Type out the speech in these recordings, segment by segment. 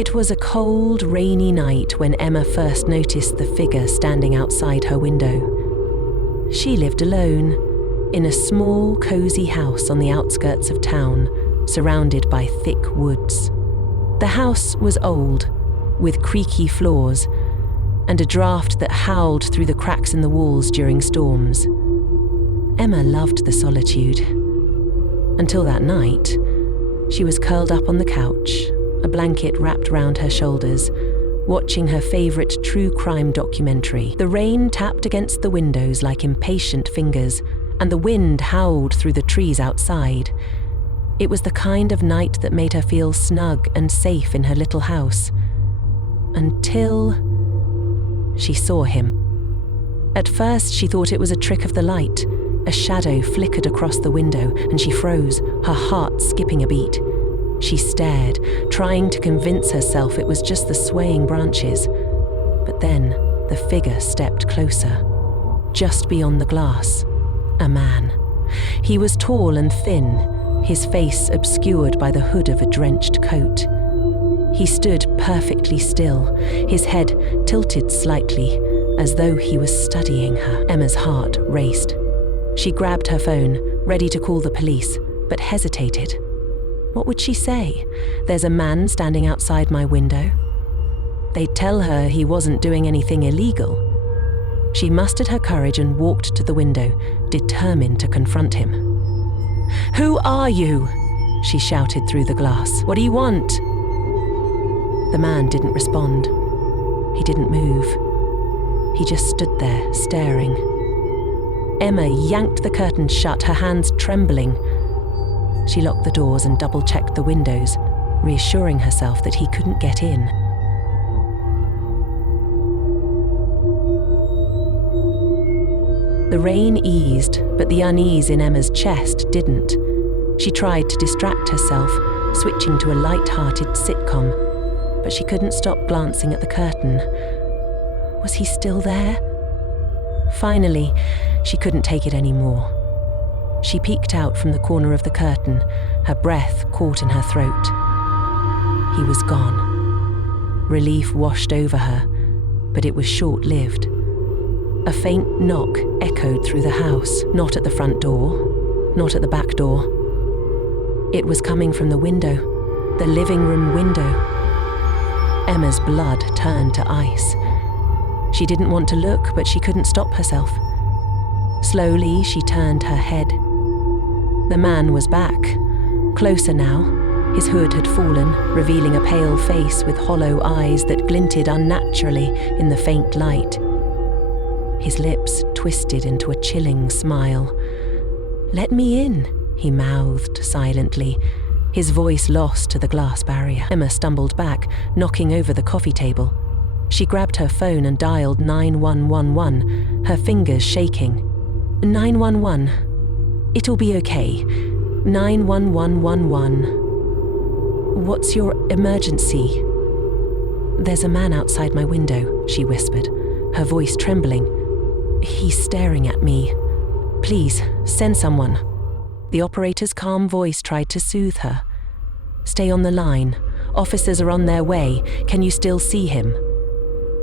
It was a cold, rainy night when Emma first noticed the figure standing outside her window. She lived alone, in a small, cosy house on the outskirts of town, surrounded by thick woods. The house was old, with creaky floors, and a draft that howled through the cracks in the walls during storms. Emma loved the solitude. Until that night, she was curled up on the couch, a blanket wrapped round her shoulders, watching her favourite true crime documentary. The rain tapped against the windows like impatient fingers, and the wind howled through the trees outside. It was the kind of night that made her feel snug and safe in her little house. Until she saw him. At first, she thought it was a trick of the light. A shadow flickered across the window, and she froze, her heart skipping a beat. She stared, trying to convince herself it was just the swaying branches. But then the figure stepped closer. Just beyond the glass, a man. He was tall and thin, his face obscured by the hood of a drenched coat. He stood perfectly still, his head tilted slightly, as though he was studying her. Emma's heart raced. She grabbed her phone, ready to call the police, but hesitated. What would she say? There's a man standing outside my window. They'd tell her he wasn't doing anything illegal. She mustered her courage and walked to the window, determined to confront him. "Who are you?" she shouted through the glass. "What do you want?" The man didn't respond. He didn't move. He just stood there, staring. Emma yanked the curtains shut, her hands trembling. She locked the doors and double-checked the windows, reassuring herself that he couldn't get in. The rain eased, but the unease in Emma's chest didn't. She tried to distract herself, switching to a light-hearted sitcom, but she couldn't stop glancing at the curtain. Was he still there? Finally, she couldn't take it anymore. She peeked out from the corner of the curtain, her breath caught in her throat. He was gone. Relief washed over her, but it was short-lived. A faint knock echoed through the house, not at the front door, not at the back door. It was coming from the window, the living room window. Emma's blood turned to ice. She didn't want to look, but she couldn't stop herself. Slowly, she turned her head. The man was back, closer now. His hood had fallen, revealing a pale face with hollow eyes that glinted unnaturally in the faint light. His lips twisted into a chilling smile. "Let me in," he mouthed silently, his voice lost to the glass barrier. Emma stumbled back, knocking over the coffee table. She grabbed her phone and dialed 9111, her fingers shaking. 911. It'll be okay. 91111. What's your emergency? There's a man outside my window, she whispered, her voice trembling. He's staring at me. Please, send someone. The operator's calm voice tried to soothe her. Stay on the line. Officers are on their way. Can you still see him?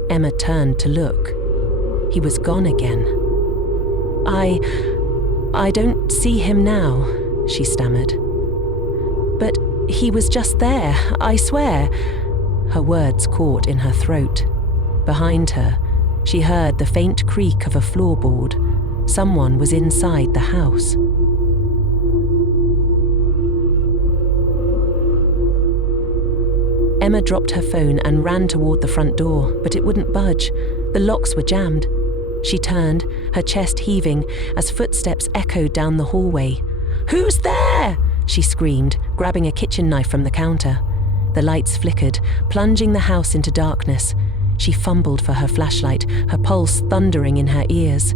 Emma turned to look. He was gone again. I don't see him now, she stammered. But he was just there, I swear. Her words caught in her throat. Behind her, she heard the faint creak of a floorboard. Someone was inside the house. Emma dropped her phone and ran toward the front door, but it wouldn't budge. The locks were jammed. She turned, her chest heaving, as footsteps echoed down the hallway. "Who's there?" she screamed, grabbing a kitchen knife from the counter. The lights flickered, plunging the house into darkness. She fumbled for her flashlight, her pulse thundering in her ears.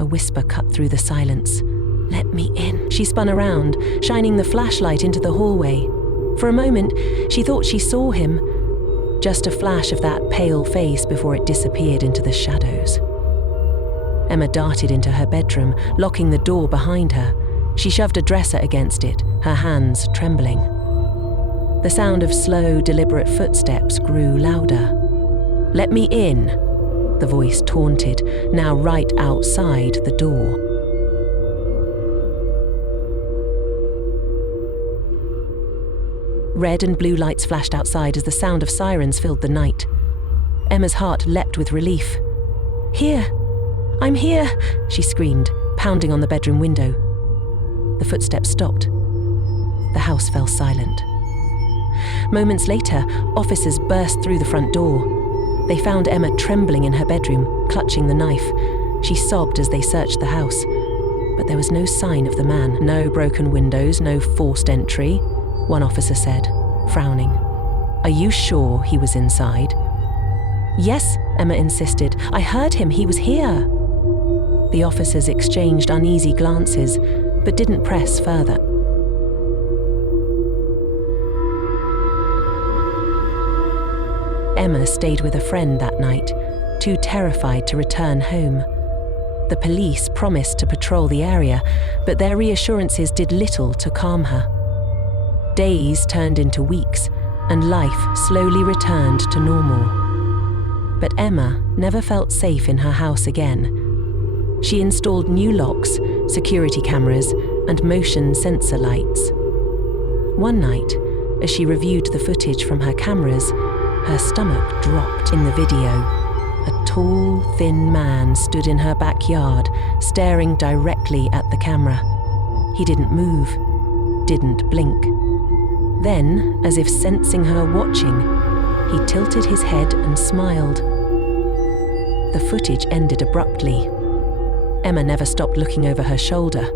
A whisper cut through the silence. "Let me in." She spun around, shining the flashlight into the hallway. For a moment, she thought she saw him. Just a flash of that pale face before it disappeared into the shadows. Emma darted into her bedroom, locking the door behind her. She shoved a dresser against it, her hands trembling. The sound of slow, deliberate footsteps grew louder. "Let me in," the voice taunted, now right outside the door. Red and blue lights flashed outside as the sound of sirens filled the night. Emma's heart leapt with relief. "Here! I'm here!" she screamed, pounding on the bedroom window. The footsteps stopped. The house fell silent. Moments later, officers burst through the front door. They found Emma trembling in her bedroom, clutching the knife. She sobbed as they searched the house. But there was no sign of the man. "No broken windows, no forced entry," one officer said, frowning. "Are you sure he was inside?" "Yes," Emma insisted. "I heard him. He was here." The officers exchanged uneasy glances, but didn't press further. Emma stayed with a friend that night, too terrified to return home. The police promised to patrol the area, but their reassurances did little to calm her. Days turned into weeks, and life slowly returned to normal. But Emma never felt safe in her house again. She installed new locks, security cameras, and motion sensor lights. One night, as she reviewed the footage from her cameras, her stomach dropped. In the video, a tall, thin man stood in her backyard, staring directly at the camera. He didn't move, didn't blink. Then, as if sensing her watching, he tilted his head and smiled. The footage ended abruptly. Emma never stopped looking over her shoulder.